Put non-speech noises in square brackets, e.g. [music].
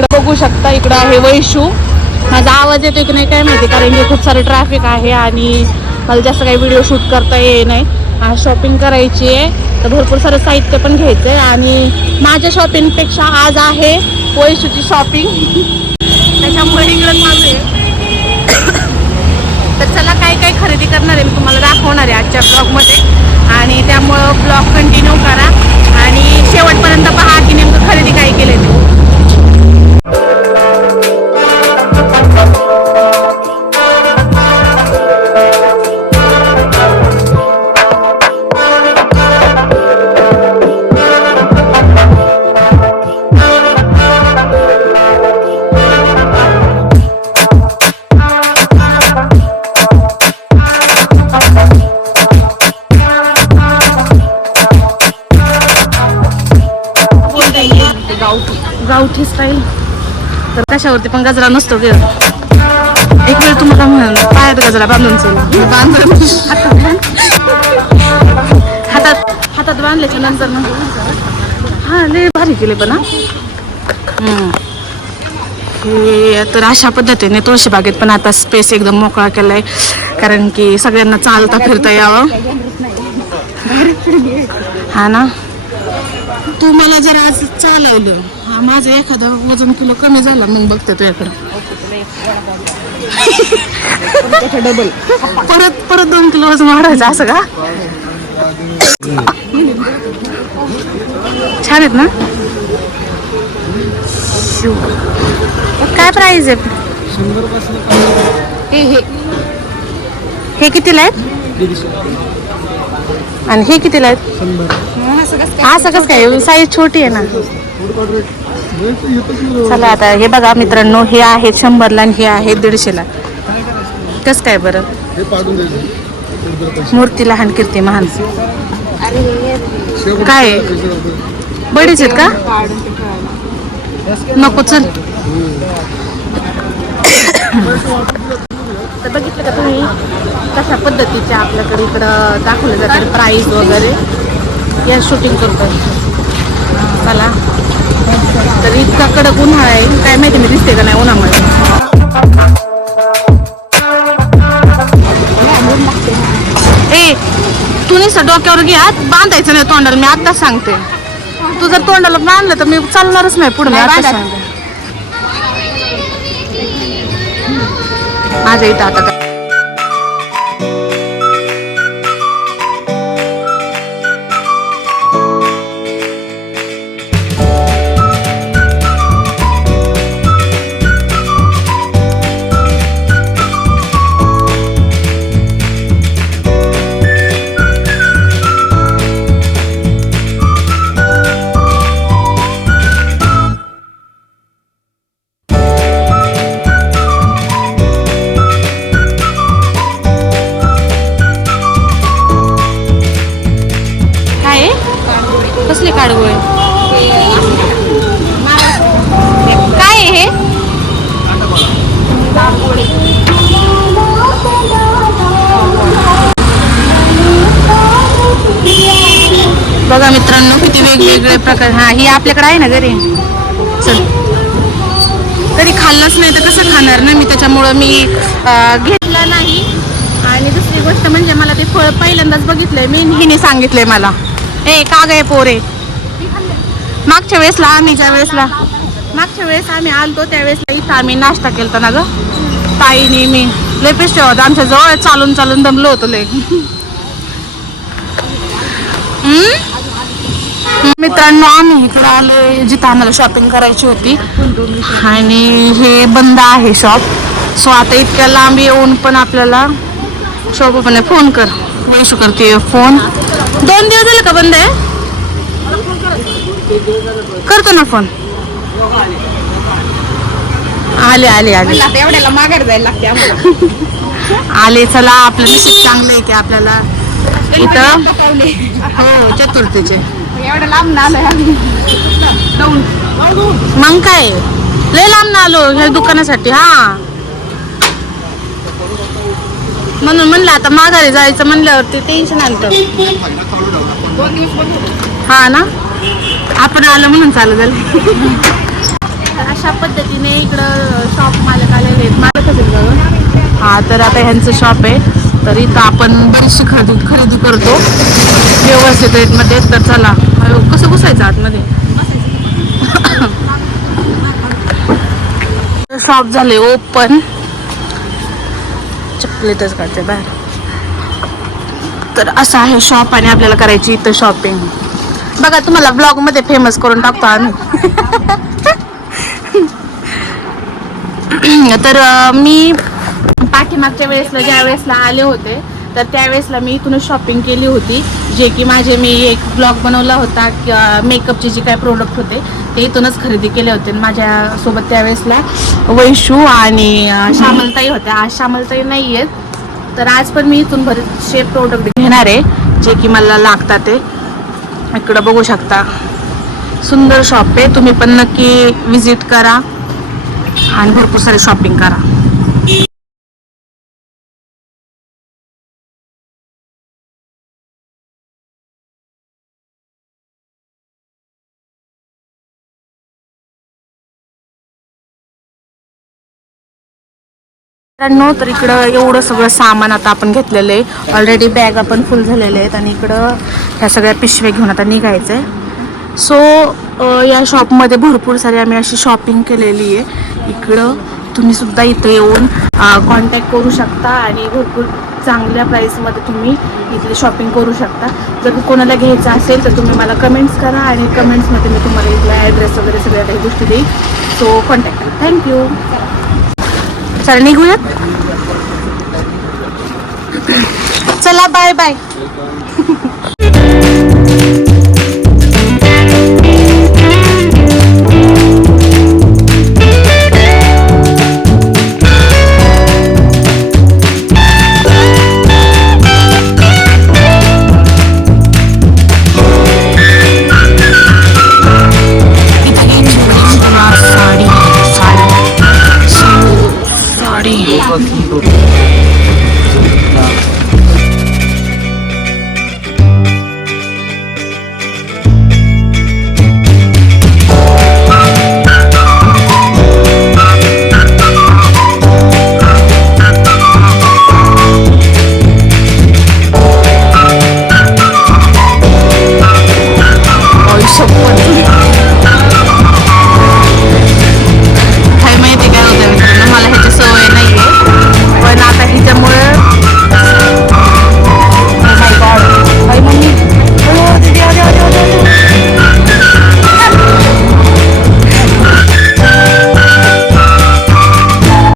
इकडं बघू शकता इकडं आहे वैशू. माझा आवाज येतो की नाही काय माहिती कारण की खूप सारं ट्रॅफिक आहे आणि मला जास्त काही व्हिडिओ शूट करता ये नाही. शॉपिंग करायची आहे तर भरपूर सारं साहित्य पण घ्यायचं आहे आणि माझ्या शॉपिंगपेक्षा आज आहे वैशूची शॉपिंग त्याच्यामुळे इकडं चालू आहे. [coughs] तर चला काय काय खरेदी करणार आहे मी तुम्हाला दाखवणार आहे आजच्या ब्लॉगमध्ये आणि त्यामुळं ब्लॉग कंटिन्यू करा. आणि शेवटपर्यंत पहा की नेमकं खरेदी काय केले ते Thank you. तर कशावरती पण गजरा नसतो ग. एक वेळ तुम्हाला म्हण पायात गजरा बांधून चल. बांधून. हातात हातात बांधल्याच्या नंतर ना हा लय भारी केले पण हा. हे तर अशा पद्धतीने तुळशीबागेत पण आता स्पेस एकदम मोकळा केलाय. कारण की सगळ्यांना चालता फिरता यावं. हा ना? तू मला जर आज चालवलं हा माझं एखादं वजन किलो कमी झाला मग बघते तुझ्याकडं डबल [laughs] परत परत दोन किलो वजन वाढायचं असं का? छान आहेत ना? काय प्राइस आहे? हे हे. हे कितीला आहेत? आणि हे कितीला आहेत? असं कसं काय साईज छोटी आहे ना. चला आता हे बघा मित्रांनो हे आहे शंभरला आणि हे आहे दीडशेला कसं काय बरं? मूर्ती लहान कीर्ती महान. काय? बडीच आहेत का? नको चल. तर बघितलं का तुम्ही? कशा पद्धतीच्या आपल्याकडे इकडं दाखवलं जाते प्राईस वगैरे? या शूटिंग करतोय. चला. तर इतका कडक उन्हाळा आहे. काय माहिती मी दिसते का नाही उन्हामुळे. ए तू डोक्यावर घे. हात बांधायचं नाही तोंडाला. मी आत्ताच सांगते. तू जर तोंडाला बांधलं तर मी चालणारच नाही पुढे. मी आत्ताच सांगते. माझ्या इथं आता. मित्रांनो किती वेगवेगळे प्रकार हा ही आपल्याकडे आहे ना घरी? चल. कधी खाल्लंच नाही तर कसं खाणार ना मी? त्याच्यामुळं मी घेतला नाही. आणि दुसरी गोष्ट म्हणजे मला ते फळ पहिल्यांदाच बघितलंय. मी हिने सांगितलंय मला. ए का गे पोरे. मागच्या वेळेसला आम्ही ज्या वेळेसला मागच्या वेळेस आम्ही आलतो त्यावेळेसला इथं आम्ही नाश्ता केलता ना ग. ताईने मी लय पेशे होता. आमच्या जवळ चालून चालून दमलो होतो लय. हम्म? मित्रांनो आम्ही इकडे आलोय जिथं आम्हाला शॉपिंग करायची होती. आणि हे बंद आहे शॉप सो आता इतक्या लांब येऊन पण आपल्याला शॉप पण आहे फोन कर. वैशू करते फोन दोन दिवस झाले का बंद आहे? करतो ना फोन आले आले आले. एवढ्याला माघार जायला लागते आम्हाला. आले चला आपलं चांगलं आहे की आपल्याला. इथं? [laughs] हो चतुर्थीचे. एवढ्या लांब ना आलोय आम्ही. जाऊन मग काय? लय लांब ना आलो ह्या दुकानासाठी हा. म्हणून म्हणलं आता माघारी जायचं म्हणल्यावरती टेन्शन आलं दोन दिवस बंद होते. हा ना? आपण आलं म्हणून चालू झालं. अशा पद्धतीने इकडं शॉप मालक आलेले आहेत. आहेत गं हा तर आता ह्यांचं शॉप आहे. तर इथं आपण बरीचशी खरेदी खरेदी करतो. व्यवस्थित रेटमध्ये तर चला. कसं बसायचं आतमध्ये? शॉप झाले ओपन चपलेतच काढते बाहेर. तर असं आहे शॉप आणि आपल्याला करायची इथं शॉपिंग बघा तुम्हाला ब्लॉगमध्ये फेमस करून टाकतो आम्ही. [laughs] तर मी पाठीमागच्या वेळेसला ज्या वेळेसला आले होते तर त्यावेळेसला मी इथूनच शॉपिंग केली होती जे की माझे मी एक ब्लॉग बनवला होता मेकअपचे जे काय प्रोडक्ट होते ते इथूनच खरेदी केले होते. आणि माझ्यासोबत त्यावेळेसला वैशू आणि श्यामलताई होत्या. आज श्यामलताई नाही आहेत तर आज पण मी इथून बरेचसे प्रोडक्ट घेणार आहे जे की मला लागतात ते इकडं बघू शकता. सुंदर शॉप आहे. तुम्ही पण नक्की विजिट करा. आणि भरपूर सारे शॉपिंग करा. मित्रांनो तर इकडं एवढं सगळं सामान आता आपण घेतलेलं आहे. ऑलरेडी बॅग आपण फुल झालेले आहेत आणि इकडं ह्या सगळ्या पिशव्या घेऊन आता निघायचं आहे सो या शॉपमध्ये भरपूर सारी आम्ही अशी शॉपिंग केलेली आहे. इकडं तुम्ही सुद्धा इथे येऊन कॉन्टॅक्ट करू शकता आणि भरपूर चांगल्या प्राईसमध्ये तुम्ही इथली शॉपिंग करू शकता. जर कोणाला घ्यायचं असेल तर तुम्ही मला कमेंट्स करा आणि कमेंट्समध्ये मी तुम्हाला इथला ॲड्रेस वगैरे सगळ्या काही गोष्टी देईन. सो कॉन्टॅक्ट करा. थँक्यू चला निघूयात. चला बाय बाय